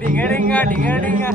Dinga dinga dinga dinga.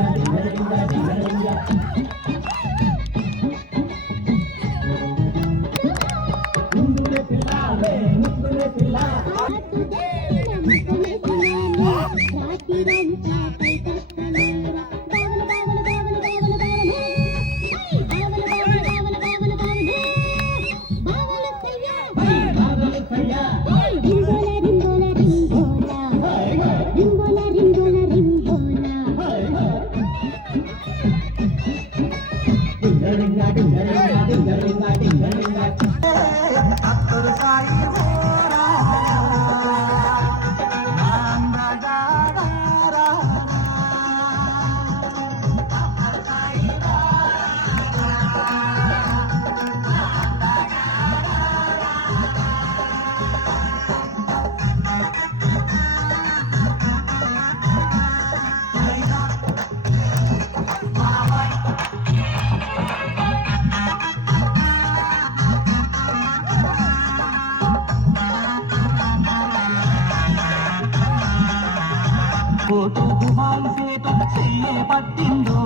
పట్టిందో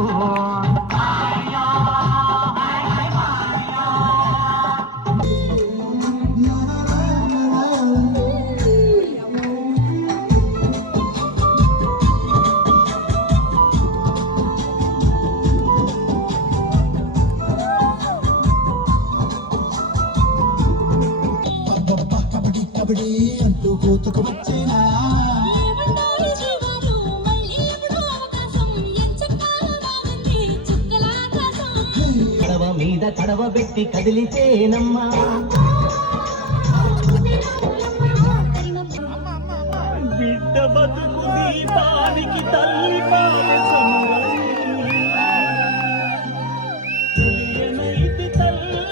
కబడ్డీ అంటూ కూతుకు వచ్చినా మీద తడవ పెట్టి కదిలిచేనమ్మా బిడ్డ బతుకు దీపానికి తల్లి పాలనైతి తల్లి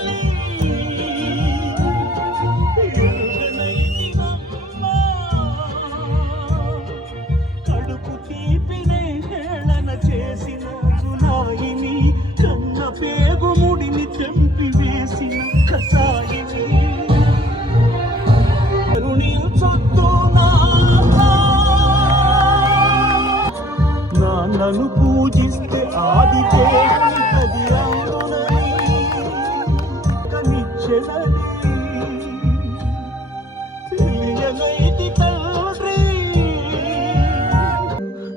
కడుపు తీపినే హేళన చేసిన జులాయిని కన్న పేగు ముడిని చెంపి వేసిన కసాయిని కరుణించొద్దు నాన్నను పూజిస్తే ఆది దేవుని అందునని కనిచ్చెనని తెలియనైతి తండ్రి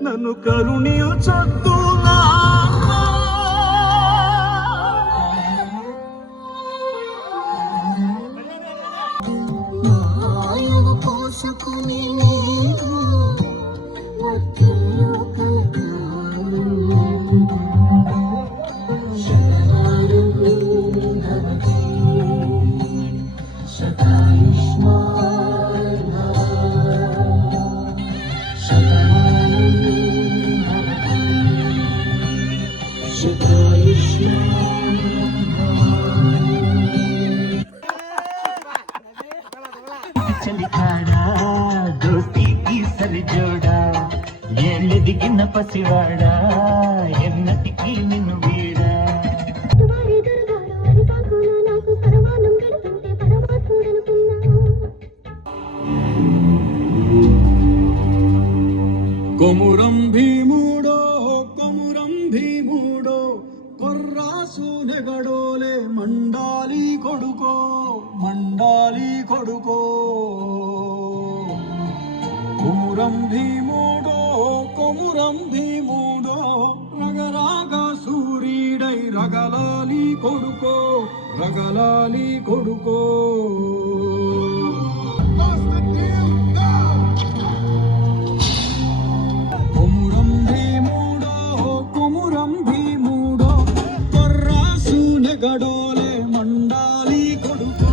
నన్ను కరుణించొద్దు చలికాడా దోస్తి తీసరి జోడా ఎల్లెదిగిన పసివాడా ఎన్నటికీ నిన్ను వీడా కొమురం భీముడో కొర్రాసు నెగడోలే మండాలి కొడుకో కొమురం భీముడో రగరాగ సూరీడై రగలాలి కొడుకో కొమురం భీముడో కొర్రాసు నెగడోలే మండాలి కొడుకో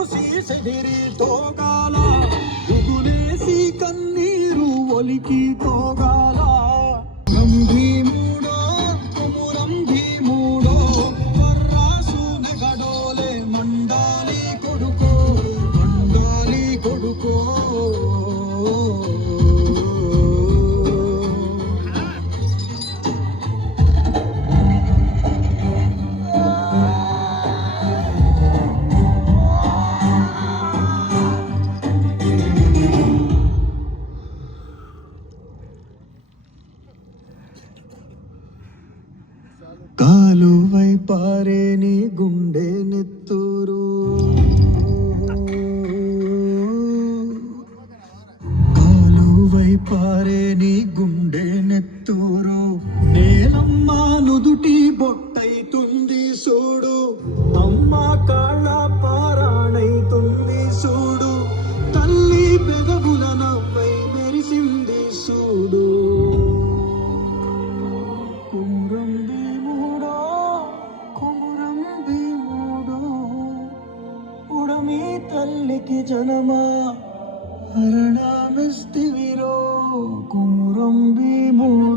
చూసి సెదిరి తోగాల దిగులేసి కన్నీరు ఒలికి తోగాల భీముడో కుమురం భీముడో వర్రాసు నెగడోలే మండాలి కొడుకో మండాలి కొడుకో కాలువై పారే నీ గుండె నెత్తూరు కాలువై పారే నీ గుండె నెత్తూరు నేలమ్మ నుదుటి బొట్టైతుంది చూడు అమ్మ కాళ్ళ పారాణైతుంది చూడు తల్లి పెదవుల నవ్వై మెరిసింది చూడు కుమురం భీముడో కుమురం భీముడో ఉడమి తల్లికి జనమా హరణమిస్తివిరో కుమురం భీముడో